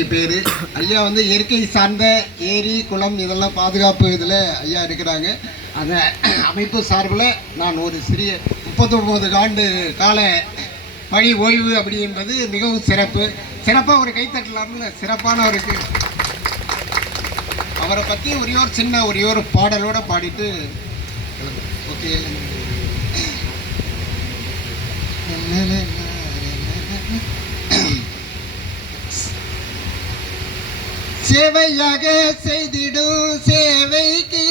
பேரு ஐயா இயற்கை சார்ந்த ஏரி குளம் இதெல்லாம் பாதுகாப்பு இதில் ஐயா இருக்கிறாங்க. அந்த அமைப்பு சார்பில் நான் ஒரு சிறிய 39 ஆண்டு கால பணி ஓய்வு அப்படி என்பது மிகவும் சிறப்பாக ஒரு கைத்தட்டலாம்ல. சிறப்பானவருக்கு அவரை பற்றி ஒரே ஒரு பாடலோட பாடிட்டு ஓகே. சேவையாக செய்திடும் சேவைக்கு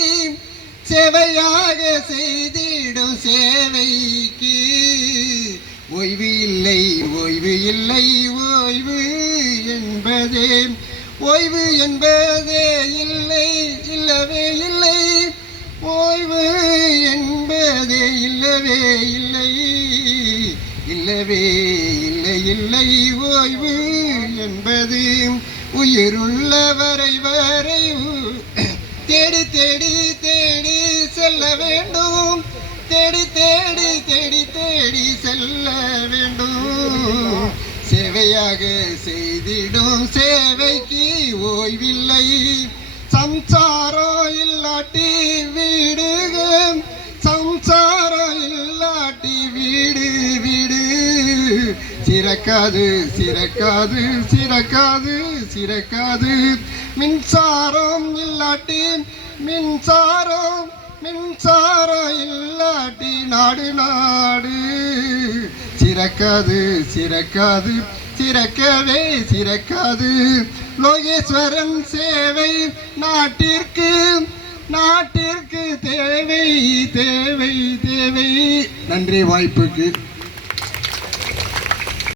சேவையாக செய்திடும் சேவைக்கு ஓய்வு இல்லை ஓய்வு இல்லை ஓய்வு என்பதே ஓய்வு என்பதே இல்லை இல்லவே இல்லை ஓய்வு என்பதே இல்லவே இல்லை இல்லவே இல்லை இல்லை ஓய்வு என்பது உயிருள்ளவரை வரை தேடி தேடி தேடி செல்ல வேண்டும் தேடி தேடி தேடி தேடி செல்ல வேண்டும். சேவையாக செய்திடும் சேவைக்கு ஓய்வில்லை. சம்சாரம் இல்லாட்டி வீடுக சம்சாரம் இல்லாட்டி வீடு வீடு சிறக்காது சிறக்காது சிறக்காது சிறக்காது. மின்சாரம் இல்லாட்டி மின்சாரம் மின்சாரம் இல்லாட்டி நாடு நாடு சிறக்காது சிறக்காது சிறக்கவே சிறக்காது. லோகேஸ்வரன் சேவை நாட்டிற்கு நாட்டிற்கு தேவை தேவை தேவை. நன்றி வாய்ப்புக்கு.